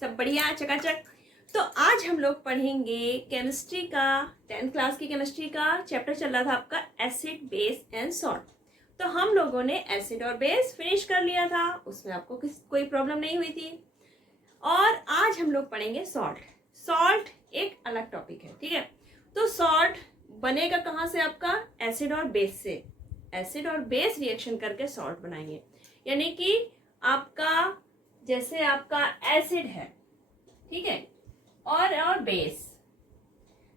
सब बढ़िया चकाचक। तो आज हम लोग पढ़ेंगे केमिस्ट्री का 10th क्लास की केमिस्ट्री का चैप्टर चल रहा था आपका एसिड बेस एंड सॉल्ट। तो हम लोगों ने एसिड और बेस फिनिश कर लिया था, उसमें आपको कोई प्रॉब्लम नहीं हुई थी। और आज हम लोग पढ़ेंगे सॉल्ट। सॉल्ट एक अलग टॉपिक है, ठीक है। तो सॉल्ट बनेगा कहाँ से? आपका एसिड और बेस से। एसिड और बेस रिएक्शन करके सॉल्ट बनाएंगे, यानी कि आपका जैसे आपका एसिड है, ठीक है, और बेस,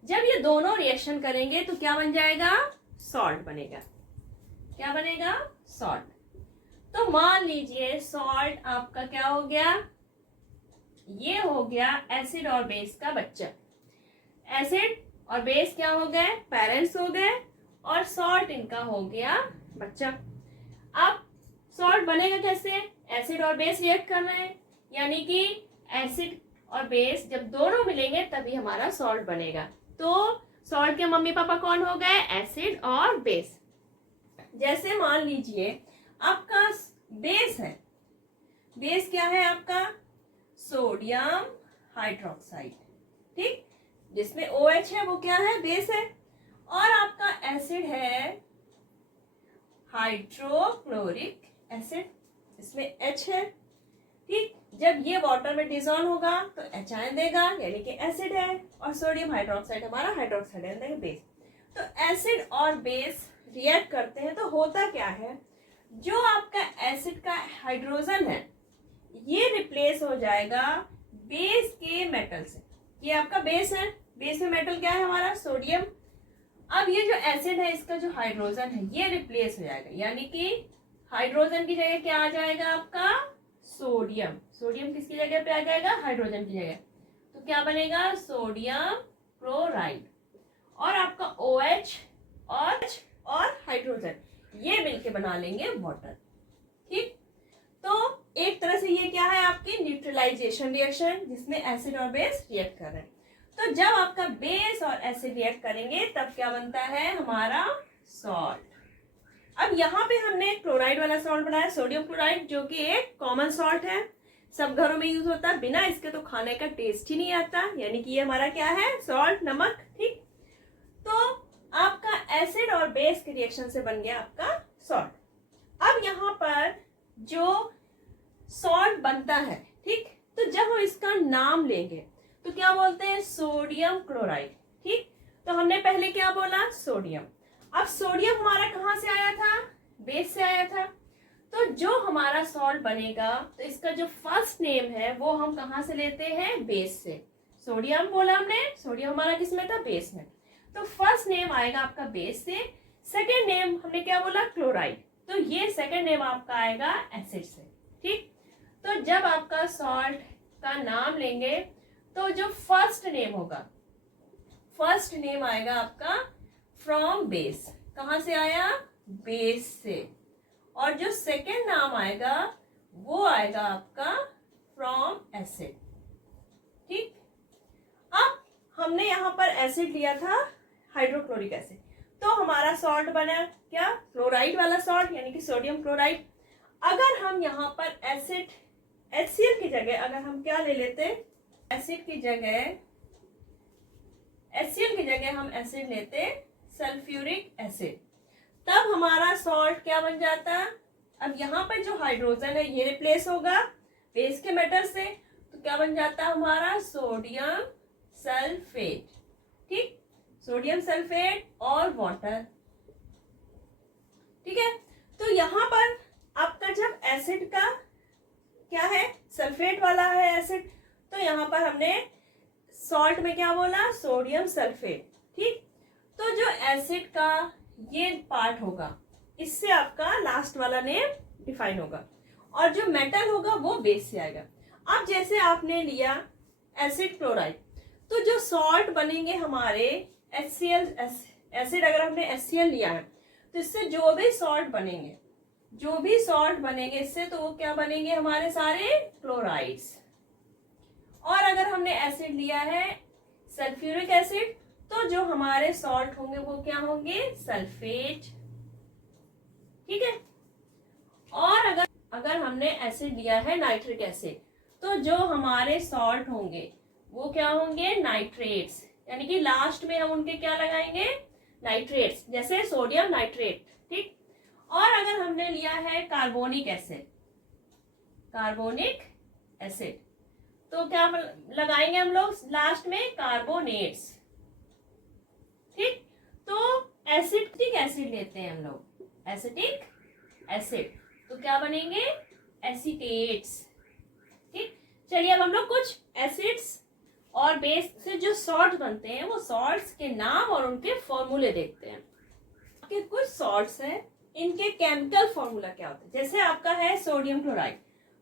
जब ये दोनों रिएक्शन करेंगे तो क्या बन जाएगा? सॉल्ट बनेगा। क्या बनेगा? सॉल्ट। तो मान लीजिए सॉल्ट आपका क्या हो गया? ये हो गया एसिड और बेस का बच्चा। एसिड और बेस क्या हो गए? पेरेंट्स हो गए, और सॉल्ट इनका हो गया बच्चा। अब सॉल्ट बनेगा कैसे? एसिड और बेस रिएक्ट कर रहे हैं, यानी कि एसिड और बेस जब दोनों मिलेंगे तभी हमारा सॉल्ट बनेगा। तो सॉल्ट के मम्मी पापा कौन हो गए? एसिड और बेस। जैसे मान लीजिए आपका बेस है, बेस क्या है आपका? सोडियम हाइड्रोक्साइड, ठीक, जिसमें OH है वो क्या है? बेस है। और आपका एसिड है हाइड्रोक्लोरिक एसिड, इसमें H है, ठीक। जब ये वाटर में डिसॉल्व होगा तो H आयन देगा, यानी कि एसिड है, और सोडियम हाइड्रोक्साइड हमारा हाइड्रोक्साइड है, बेस। तो एसिड और बेस रिएक्ट करते हैं तो होता क्या है? जो आपका एसिड का हाइड्रोजन है ये रिप्लेस हो जाएगा बेस के मेटल से। ये आपका बेस है, बेस में मेटल क्या है हमारा? सोडियम। अब ये जो एसिड है इसका जो हाइड्रोजन है ये रिप्लेस हो जाएगा, यानी कि हाइड्रोजन की जगह क्या आ जाएगा आपका? सोडियम। सोडियम किसकी जगह पे आ जाएगा? हाइड्रोजन की जगह। तो क्या बनेगा? Sodium chloride. और आपका OH और हाइड्रोजन ये मिलके बना लेंगे वाटर, ठीक। तो एक तरह से ये क्या है? आपकी न्यूट्रलाइजेशन रिएक्शन, जिसमें एसिड और बेस रिएक्ट कर रहे हैं। तो जब आपका बेस और एसिड रिएक्ट करेंगे तब क्या बनता है? हमारा सॉल्ट। अब यहाँ पे हमने क्लोराइड वाला सॉल्ट बनाया, सोडियम क्लोराइड, जो कि एक कॉमन सॉल्ट है, सब घरों में यूज होता है, बिना इसके तो खाने का टेस्ट ही नहीं आता, यानी कि ये हमारा क्या है? सॉल्ट, नमक, ठीक। तो आपका एसिड और बेस के रिएक्शन से बन गया आपका सॉल्ट। अब यहाँ पर जो सॉल्ट बनता है, ठीक, तो जब हम इसका नाम लेंगे तो क्या बोलते हैं? सोडियम क्लोराइड, ठीक। तो हमने पहले क्या बोला? सोडियम। अब सोडियम हमारा कहाँ से आया था? बेस से आया था। तो जो हमारा सॉल्ट बनेगा तो इसका जो फर्स्ट नेम है वो हम कहाँ से लेते हैं? बेस से। सोडियम बोला हमने, सोडियम हमारा किसमें था? बेस में। तो फर्स्ट नेम आएगा आपका बेस से, सेकेंड नेम हमने क्या बोला? क्लोराइड। तो ये सेकेंड नेम आपका आएगा एसिड से, ठीक। तो जब आपका सॉल्ट का नाम लेंगे तो जो फर्स्ट नेम होगा, फर्स्ट नेम आएगा आपका फ्रॉम बेस। कहाँ से आया? बेस से। और जो सेकेंड नाम आएगा वो आएगा आपका फ्रॉम एसिड, ठीक। अब हमने यहाँ पर एसिड लिया था, हाइड्रोक्लोरिक एसिड, तो हमारा सॉल्ट बना क्या? क्लोराइड वाला सॉल्ट, यानी कि सोडियम क्लोराइड। अगर हम यहाँ पर एसिड HCl की जगह अगर हम क्या ले लेते? एसिड की जगह, HCl की जगह हम एसिड लेते सल्फ्यूरिक एसिड, तब हमारा सॉल्ट क्या बन जाता? अब यहाँ पर जो हाइड्रोजन है ये रिप्लेस होगा बेस के मेटल से, तो क्या बन जाता है हमारा? सोडियम सल्फेट, ठीक। सोडियम सल्फेट और वाटर, ठीक है। तो यहाँ पर आपका जब एसिड का क्या है? सल्फेट वाला है एसिड, तो यहाँ पर हमने सॉल्ट में क्या बोला? सोडियम सल्फेट, ठीक। तो जो एसिड का ये पार्ट होगा इससे आपका लास्ट वाला नेम डिफाइन होगा, और जो मेटल होगा वो बेस से आएगा। अब जैसे आपने लिया एसिड क्लोराइड, तो जो सॉल्ट बनेंगे हमारे HCl एसिड, अगर हमने HCl लिया है तो इससे जो भी सॉल्ट बनेंगे, जो भी सॉल्ट बनेंगे इससे, तो वो क्या बनेंगे? हमारे सारे क्लोराइड्स। और अगर हमने एसिड लिया है सल्फ्यूरिक एसिड, तो जो हमारे सॉल्ट होंगे वो क्या होंगे? सल्फेट, ठीक है। और अगर हमने एसिड लिया है नाइट्रिक एसिड, तो जो हमारे सॉल्ट होंगे वो क्या होंगे, नाइट्रेट्स, यानी कि लास्ट में हम उनके क्या लगाएंगे, नाइट्रेट्स, जैसे सोडियम नाइट्रेट, ठीक। और अगर हमने लिया है कार्बोनिक एसिड, कार्बोनिक एसिड, तो क्या लगाएंगे हम लोग लास्ट में, कार्बोनेट्स, ठीक। तो एसिटिक एसिड लेते हैं हम लोग, एसिटिक एसिड, तो क्या बनेंगे, एसीटेट्स, ठीक। चलिए अब हम लोग कुछ एसिड्स और बेस से जो सॉल्ट बनते हैं वो सॉल्ट्स के नाम और उनके फॉर्मूले देखते हैं। आपके कुछ सॉल्ट्स हैं, इनके केमिकल फॉर्मूला क्या होता है। जैसे आपका है सोडियम क्लोराइड,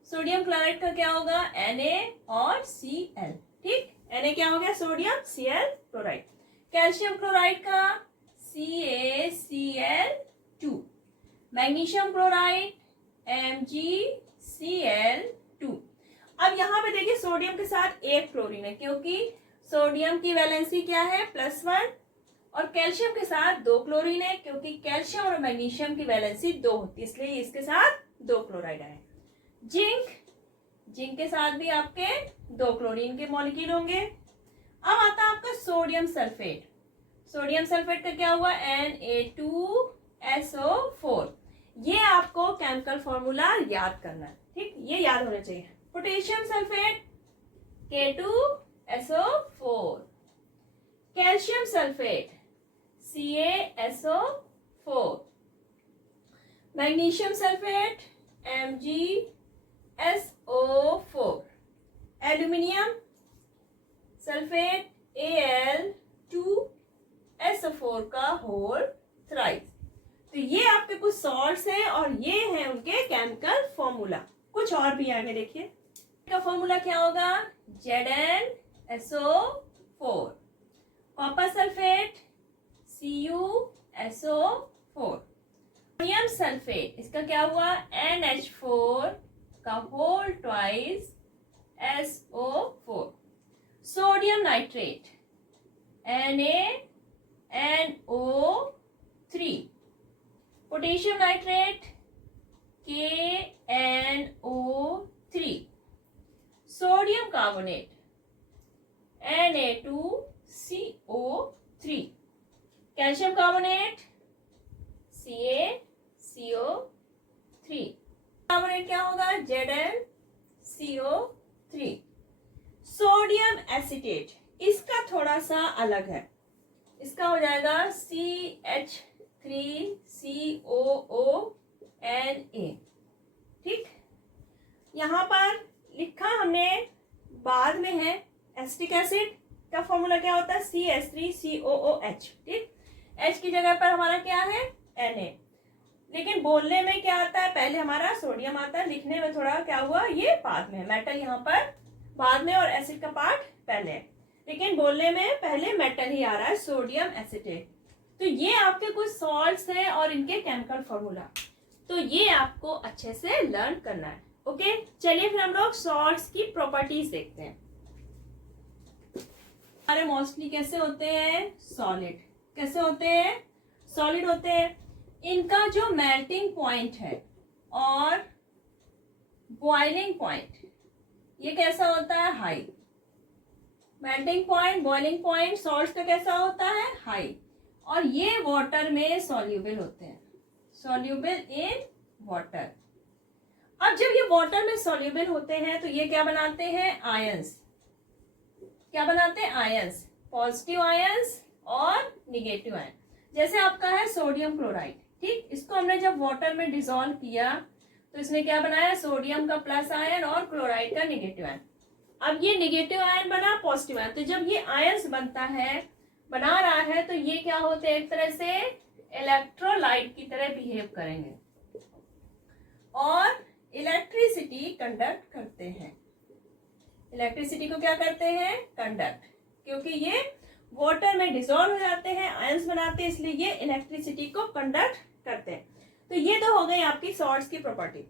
सोडियम क्लोराइड का क्या होगा, Na और Cl, ठीक। Na क्या हो गया, sodium, Cl chloride. Calcium chloride का CaCl2, मैग्नीशियम क्लोराइड MgCl2। अब यहाँ पे देखिए सोडियम के साथ एक क्लोरीन है, क्योंकि सोडियम की वैलेंसी क्या है, +1, और कैल्शियम के साथ 2 क्लोरीन है, क्योंकि कैल्शियम और मैग्नीशियम की वैलेंसी 2 होती है, इसलिए इसके साथ 2 क्लोराइड है। जिंक, जिंक के साथ भी आपके 2 क्लोरीन के मॉलिक्यूल होंगे। अब आता है आपका सोडियम सल्फेट, सोडियम सल्फेट का क्या हुआ, Na2SO4। ये आपको केमिकल फॉर्मूला याद करना है, ठीक, ये याद होना चाहिए। Potassium sulphate K2SO4, calcium sulphate CaSO4, magnesium sulphate MgSO4, aluminium sulphate Al2SO4 का होल थ्राइस। तो ये आपके कुछ सॉल्ट्स हैं और ये हैं उनके केमिकल फॉर्मूला। कुछ और भी आगे देखिए, का फॉर्मूला क्या होगा, ZnSO4, copper sulphate CuSO4, ammonium sulphate, इसका क्या हुआ, NH4 का whole twice SO4, sodium nitrate NaNO3, potassium nitrate KNO3, sodium carbonate Na2CO3, calcium carbonate CaCO3, कार्बोनेट क्या होगा, ZnCO3। सोडियम एसिटेट, इसका थोड़ा सा अलग है, इसका हो जाएगा CH3COONA, ठीक। यहाँ पर लिखा हमने बाद में है, एसिटिक एसिड का फॉर्मूला क्या होता है, CH3COOH, ठीक। H की जगह पर हमारा क्या है, Na, लेकिन बोलने में क्या आता है, पहले हमारा सोडियम आता है, लिखने में थोड़ा क्या हुआ, ये बाद में, मेटल यहाँ पर बाद में और एसिड का पार्ट पहले, लेकिन बोलने में पहले मेटल ही आ रहा है, सोडियम एसिटेट। तो ये आपके कुछ सॉल्ट्स हैं और इनके केमिकल फॉर्मूला, तो ये आपको अच्छे से लर्न करना है। ओके, चलिए फिर हम लोग सॉल्ट्स की प्रॉपर्टीज देखते हैं। हमारे मोस्टली कैसे होते हैं, सॉलिड, कैसे होते हैं, सॉलिड होते हैं। इनका जो मेल्टिंग पॉइंट है और बॉइलिंग पॉइंट, ये कैसा होता है, high. Melting point, boiling point salts का कैसा होता है, हाई, और ये वाटर में सॉल्यूबल होते हैं, सॉल्यूबल इन वाटर। अब जब ये वाटर में सॉल्यूबल होते हैं तो ये क्या बनाते हैं, आयंस, क्या बनाते हैं, आयंस, पॉजिटिव आयंस और निगेटिव आयन। जैसे आपका है सोडियम क्लोराइड, ठीक, इसको हमने जब वाटर में डिसॉल्व किया तो इसने क्या बनाया, सोडियम का प्लस आयन और क्लोराइड का निगेटिव आयन। अब ये निगेटिव आयन बना, पॉजिटिव आयन, तो जब ये आयंस बनता है, बना रहा है, तो ये क्या होते हैं, एक तरह से इलेक्ट्रोलाइट की तरह बिहेव करेंगे और इलेक्ट्रिसिटी कंडक्ट करते हैं। इलेक्ट्रिसिटी को क्या करते हैं, कंडक्ट, क्योंकि ये वाटर में डिसॉल्व हो जाते हैं, आयंस बनाते हैं, इसलिए ये इलेक्ट्रिसिटी को कंडक्ट करते हैं। तो ये तो हो गई आपकी सॉल्ट्स की प्रॉपर्टी।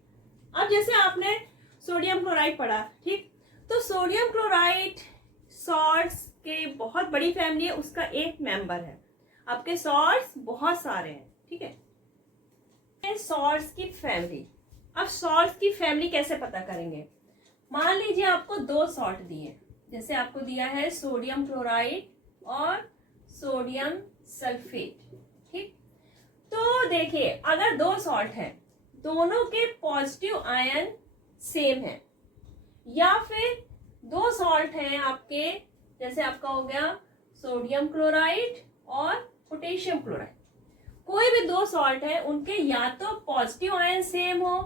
अब जैसे आपने सोडियम क्लोराइड पढ़ा, ठीक, तो सोडियम क्लोराइड सॉल्ट्स के बहुत बड़ी फैमिली है, उसका एक मेंबर है। आपके सॉल्ट्स बहुत सारे हैं, ठीक है, सॉल्ट्स की फैमिली। अब सॉल्ट्स की फैमिली कैसे पता करेंगे, मान लीजिए आपको दो सॉल्ट दिए, जैसे आपको दिया है सोडियम क्लोराइड और सोडियम सल्फेट, ठीक। तो देखिए अगर दो सॉल्ट है, दोनों के पॉजिटिव आयन सेम है, या फिर दो सॉल्ट हैं आपके, जैसे आपका हो गया सोडियम क्लोराइड और पोटेशियम क्लोराइड, कोई भी दो सॉल्ट है उनके या तो पॉजिटिव आयन सेम हो,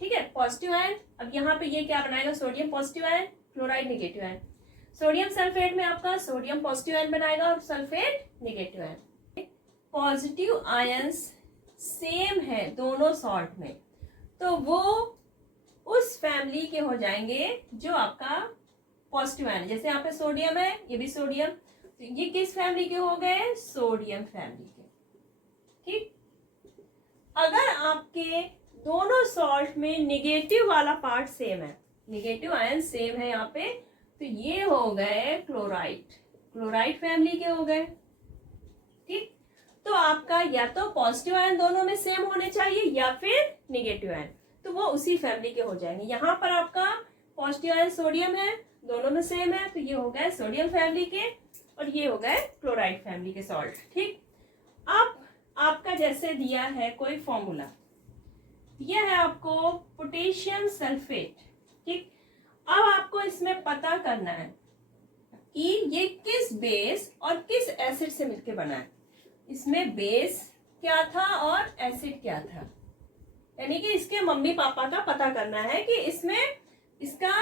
ठीक है, पॉजिटिव आयन। अब यहाँ पे ये क्या बनाएगा, sodium positive ion, chloride negative ion. Sodium sulphate में आपका सोडियम पॉजिटिव आयन बनाएगा और sulphate negative ion. Positive ions same है दोनों सॉल्ट में, तो वो उस फैमिली के हो जाएंगे जो आपका पॉजिटिव आयन है। जैसे यहाँ पे सोडियम है, ये भी सोडियम, तो ये किस फैमिली के हो गए, सोडियम फैमिली के, ठीक। अगर आपके दोनों सॉल्ट में नेगेटिव वाला पार्ट सेम है, नेगेटिव आयन सेम है यहाँ पे, तो ये हो गए क्लोराइड, क्लोराइड फैमिली के हो गए, ठीक। तो आपका या तो पॉजिटिव आयन दोनों में सेम होने चाहिए या फिर नेगेटिव आयन, तो वो उसी फैमिली के हो जाएंगे। यहाँ पर आपका पॉजिटिव आयन सोडियम है, दोनों में सेम है, तो ये हो गए सोडियम फैमिली के और ये हो गए क्लोराइड फैमिली के सॉल्ट, ठीक। अब आपका जैसे दिया है कोई फॉर्मूला, यह है आपको पोटेशियम सल्फेट, ठीक। अब आपको इसमें पता करना है कि ये किस बेस और किस एसिड से मिलकर बना है। इसमें बेस क्या था और एसिड क्या था, यानी कि इसके मम्मी पापा का पता करना है कि इसमें इसका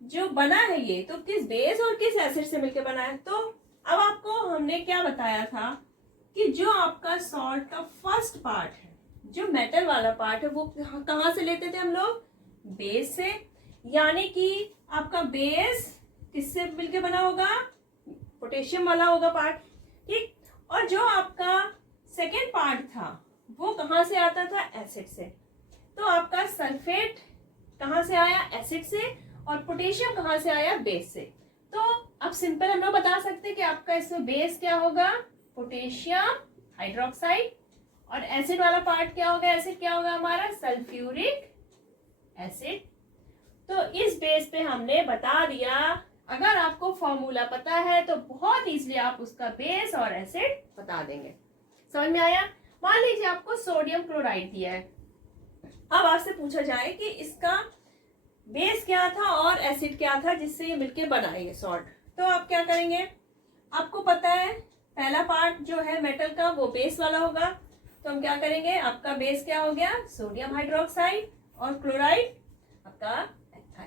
जो बना है ये तो किस बेस और किस एसिड से मिलकर बना है। तो अब आपको हमने क्या बताया था कि जो आपका सॉल्ट का फर्स्ट पार्ट है, जो मेटल वाला पार्ट है, वो कहाँ से लेते थे हम लोग, बेस से, यानी कि आपका बेस किससे मिलके बना होगा, पोटेशियम वाला होगा पार्ट, ठीक। और जो आपका सेकेंड पार्ट था वो कहाँ से आता था, एसिड से। तो आपका सल्फेट कहाँ से आया, एसिड से, और पोटेशियम कहाँ से आया, बेस से। तो अब सिंपल हम लोग बता सकते हैं कि आपका इसमें बेस क्या होगा, पोटेशियम हाइड्रोक्साइड, और एसिड वाला पार्ट क्या होगा, एसिड क्या होगा हमारा, सल्फ्यूरिक एसिड। तो इस बेस पे हमने बता दिया, अगर आपको फॉर्मूला पता है तो बहुत इजीली आप उसका बेस और एसिड बता देंगे। समझ में आया। मान लीजिए आपको सोडियम क्लोराइड दिया है, अब आपसे पूछा जाए कि इसका बेस क्या था और एसिड क्या था जिससे ये मिलके बना ये सॉल्ट, तो आप क्या करेंगे, आपको पता है पहला पार्ट जो है मेटल का वो बेस वाला होगा, तो हम क्या करेंगे, आपका बेस क्या हो गया, सोडियम हाइड्रोक्साइड, और क्लोराइड आपका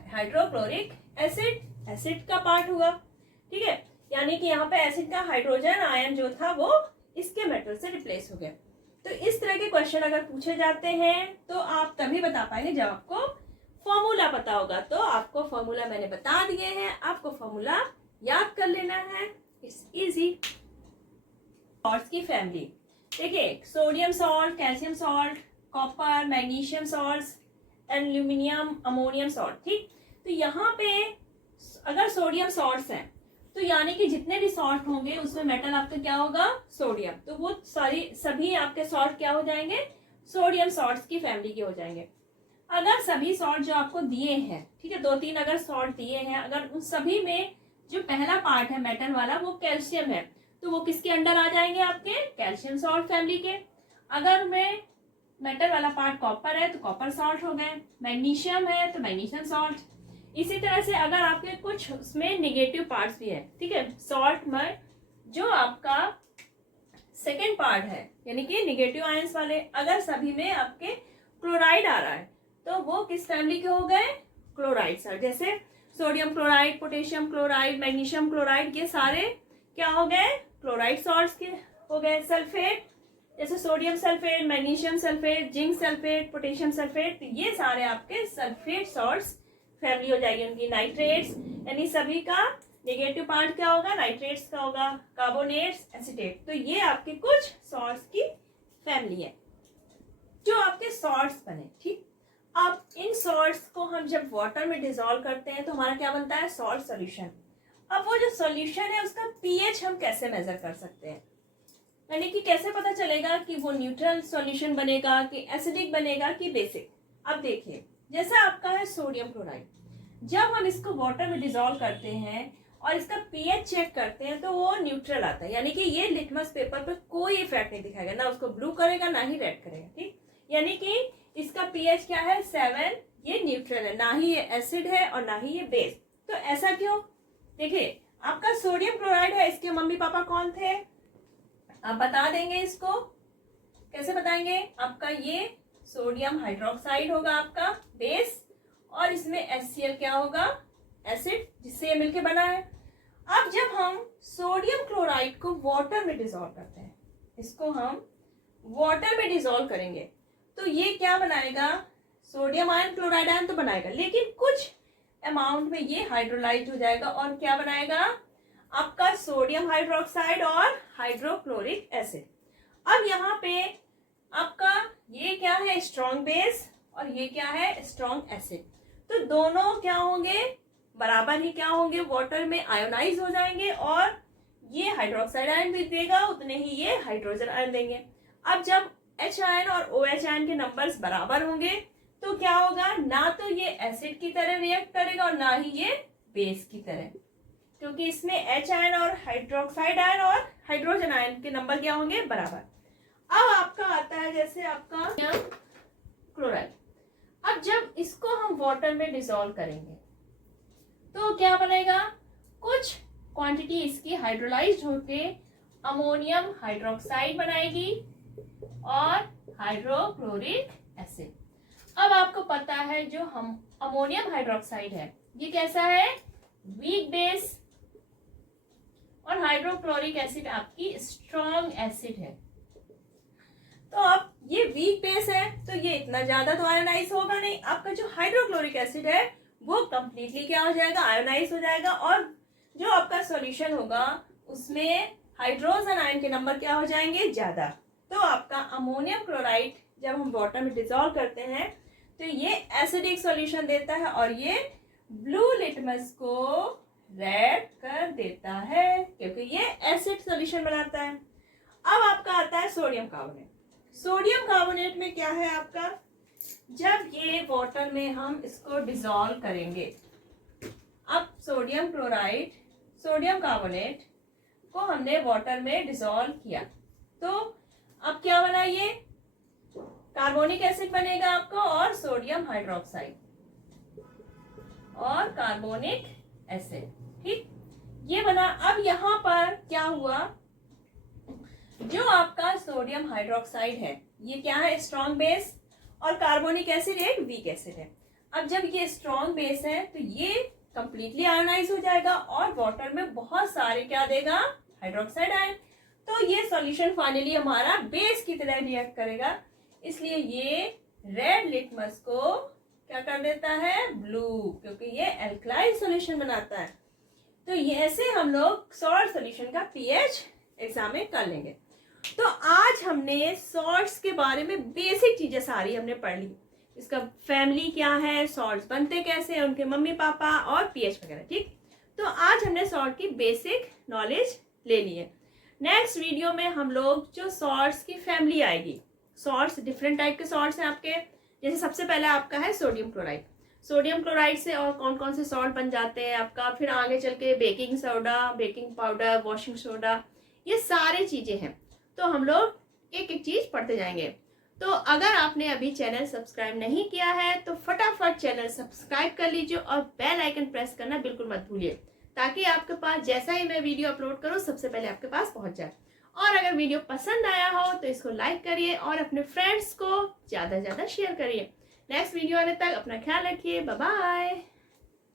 हाइड्रोक्लोरिक एसिड, एसिड का पार्ट हुआ, ठीक है। यानी कि यहाँ पे एसिड का हाइड्रोजन आयन जो था वो इसके मेटल से रिप्लेस हो गया। तो इस तरह के क्वेश्चन अगर पूछे जाते हैं तो आप तभी बता पाएंगे जब आपको फॉर्मूला पता होगा। तो आपको फॉर्मूला मैंने बता दिए हैं, आपको फॉर्मूला याद कर लेना है, इट्स इजी। सॉल्ट्स की फैमिली देखिए, sodium salt, calcium salt, copper, magnesium salts, aluminium, ammonium salt, ठीक। तो यहाँ पे अगर सोडियम सॉल्ट्स हैं तो यानी कि जितने भी सॉल्ट होंगे उसमें मेटल आपका क्या होगा, सोडियम, तो वो सभी आपके सॉल्ट क्या हो जाएंगे, सोडियम सॉल्ट्स की फैमिली के हो जाएंगे। अगर सभी सॉल्ट जो आपको दिए हैं, ठीक है, 2-3 अगर सॉल्ट दिए हैं, अगर उन सभी में जो पहला पार्ट है मेटल वाला वो कैल्शियम है, तो वो किसके अंडर आ जाएंगे, आपके कैल्शियम सॉल्ट फैमिली के। अगर में मेटल वाला पार्ट कॉपर है तो कॉपर सॉल्ट हो गए, मैग्नीशियम है तो मैग्नीशियम सॉल्ट। इसी तरह से अगर आपके कुछ उसमें निगेटिव पार्ट्स भी है, ठीक है, सॉल्ट में जो आपका सेकेंड पार्ट है यानी कि निगेटिव आयंस वाले, अगर सभी में आपके क्लोराइड आ रहा है तो वो किस फैमिली के हो गए, क्लोराइड सर। जैसे sodium chloride, potassium chloride, magnesium chloride, ये सारे क्या हो गए, क्लोराइड सॉल्ट्स के हो गए। सल्फेट जैसे sodium sulphate, magnesium sulphate, zinc sulphate, potassium sulphate, ये सारे आपके सल्फेट सॉल्ट्स फैमिली हो जाएगी उनकी। नाइट्रेट्स यानी सभी का नेगेटिव पार्ट क्या होगा, नाइट्रेट्स का होगा, कार्बोनेट्स, एसीटेट, तो ये आपके कुछ सॉल्ट्स की फैमिली है जो आपके सॉल्ट्स बने, ठीक। अब इन सॉल्ट्स को हम जब वाटर में डिसॉल्व करते हैं तो हमारा क्या बनता है, सॉल्ट सॉल्यूशन। अब वो जो सॉल्यूशन है उसका पीएच हम कैसे मेजर कर सकते हैं, यानी कि कैसे पता चलेगा कि वो न्यूट्रल सॉल्यूशन बनेगा कि एसिडिक बनेगा कि बेसिक। अब देखिए जैसा आपका है सोडियम क्लोराइड, जब हम इसको वाटर में डिजोल्व करते हैं और इसका पीएच चेक करते हैं तो वो न्यूट्रल आता है, यानी कि ये लिटमस पेपर पर कोई इफेक्ट नहीं दिखाएगा, ना उसको ब्लू करेगा ना ही रेड करेगा। ठीक, यानी कि इसका पीएच क्या है 7, ये न्यूट्रल है, ना ही ये एसिड है और ना ही ये बेस। तो ऐसा क्यों? देखिए आपका सोडियम क्लोराइड है, इसके मम्मी पापा कौन थे आप बता देंगे। इसको कैसे बताएंगे? आपका ये सोडियम हाइड्रोक्साइड होगा आपका बेस, और इसमें HCl क्या होगा? एसिड, जिससे ये मिलके बना है। अब जब हम सोडियम क्लोराइड को वाटर में डिसॉल्व करते हैं, इसको हम वाटर में डिसॉल्व करेंगे तो ये क्या बनाएगा? सोडियम आयन क्लोराइड आयन तो बनाएगा, लेकिन कुछ अमाउंट में ये हाइड्रोलाइज हो जाएगा और क्या बनाएगा? आपका सोडियम हाइड्रोक्साइड और हाइड्रोक्लोरिक एसिड। अब यहाँ पे आपका ये क्या है? स्ट्रॉन्ग बेस, और ये क्या है? Strong acid. तो दोनों क्या होंगे? बराबर ही क्या होंगे? वाटर में आयोनाइज हो जाएंगे, और ये हाइड्रोक्साइड आयन भी देगा उतने ही ये हाइड्रोजन आयन देंगे। अब जब H आयन और OH आयन के नंबर्स बराबर होंगे तो क्या होगा? ना तो ये एसिड की तरह रिएक्ट करेगा और ना ही ये बेस की तरह, क्योंकि इसमें H आयन और हाइड्रोक्साइड आयन और हाइड्रोजन आयन के नंबर क्या होंगे? बराबर। अब आपका आता है जैसे आपका क्लोराइड। अब जब इसको हम वाटर में डिसॉल्व करेंगे तो क्या बनेगा? कुछ क्वांटिटी इसकी हाइड्रोलाइज्ड होके अमोनियम हाइड्रोक्साइड बनाएगी और हाइड्रोक्लोरिक एसिड। अब आपको पता है जो हम अमोनियम हाइड्रोक्साइड है ये कैसा है? वीक बेस, और हाइड्रोक्लोरिक एसिड आपकी स्ट्रॉन्ग एसिड है। तो अब ये वीक बेस है तो ये इतना ज्यादा तो आयोनाइज होगा नहीं। आपका जो हाइड्रोक्लोरिक एसिड है वो कंप्लीटली क्या हो जाएगा? आयोनाइज हो जाएगा, और जो आपका सॉल्यूशन होगा उसमें हाइड्रोजन आयन के नंबर क्या हो जाएंगे? ज्यादा। तो आपका अमोनियम क्लोराइड जब हम वाटर में डिसॉल्व करते हैं तो ये एसिडिक सॉल्यूशन देता है, और ये ब्लू लिटमस को रेड कर देता है क्योंकि ये एसिड सॉल्यूशन बनाता है। अब आपका आता है सोडियम कार्बोनेट। सोडियम कार्बोनेट में क्या है आपका? जब ये वाटर में हम इसको डिसॉल्व करेंगे, अब सोडियम क्लोराइड, सोडियम कार्बोनेट को हमने वाटर में डिसॉल्व किया तो अब क्या बना? ये कार्बोनिक एसिड बनेगा आपका, और सोडियम हाइड्रोक्साइड और कार्बोनिक एसिड। ठीक, ये बना। अब यहाँ पर क्या हुआ? जो आपका सोडियम हाइड्रोक्साइड है ये क्या है? स्ट्रॉन्ग बेस, और कार्बोनिक एसिड एक वीक एसिड है। अब जब ये स्ट्रॉन्ग बेस है तो ये कंप्लीटली आयोनाइज हो जाएगा और वाटर में बहुत सारे क्या देगा? Hydroxide ion. तो ये सॉल्यूशन फाइनली हमारा बेस की तरह रिएक्ट करेगा, इसलिए ये रेड लिटमस को क्या कर देता है? ब्लू, क्योंकि ये एल्कलाइन सॉल्यूशन बनाता है। तो ये ऐसे हम लोग सॉल्ट सॉल्यूशन का पीएच एग्जाम में कर लेंगे। तो आज हमने सॉल्ट्स के बारे में बेसिक चीजें सारी हमने पढ़ ली। इसका फैमिली क्या है, सॉल्ट्स बनते कैसे हैं, उनके मम्मी पापा और पीएच वगैरह। ठीक, तो आज हमने सॉल्ट की बेसिक नॉलेज ले ली है। नेक्स्ट वीडियो में हम लोग जो सॉल्ट्स की फैमिली आएगी, सॉल्ट्स डिफरेंट टाइप के सॉल्ट्स हैं आपके, जैसे सबसे पहला आपका है सोडियम क्लोराइड। सोडियम क्लोराइड से और कौन कौन से सॉल्ट बन जाते हैं आपका, फिर आगे चल के baking soda, baking powder, washing soda, ये सारी चीजें हैं। तो हम लोग एक एक चीज पढ़ते जाएंगे। तो अगर आपने अभी चैनल सब्सक्राइब नहीं किया है तो फटाफट चैनल सब्सक्राइब कर लीजिए और बेल आइकन प्रेस करना बिल्कुल मत भूलिए, ताकि आपके पास जैसा ही मैं वीडियो अपलोड करूं सबसे पहले आपके पास पहुंच जाए। और अगर वीडियो पसंद आया हो तो इसको लाइक करिए और अपने फ्रेंड्स को ज्यादा से ज्यादा शेयर करिए। नेक्स्ट वीडियो आने तक अपना ख्याल रखिए। Bye bye.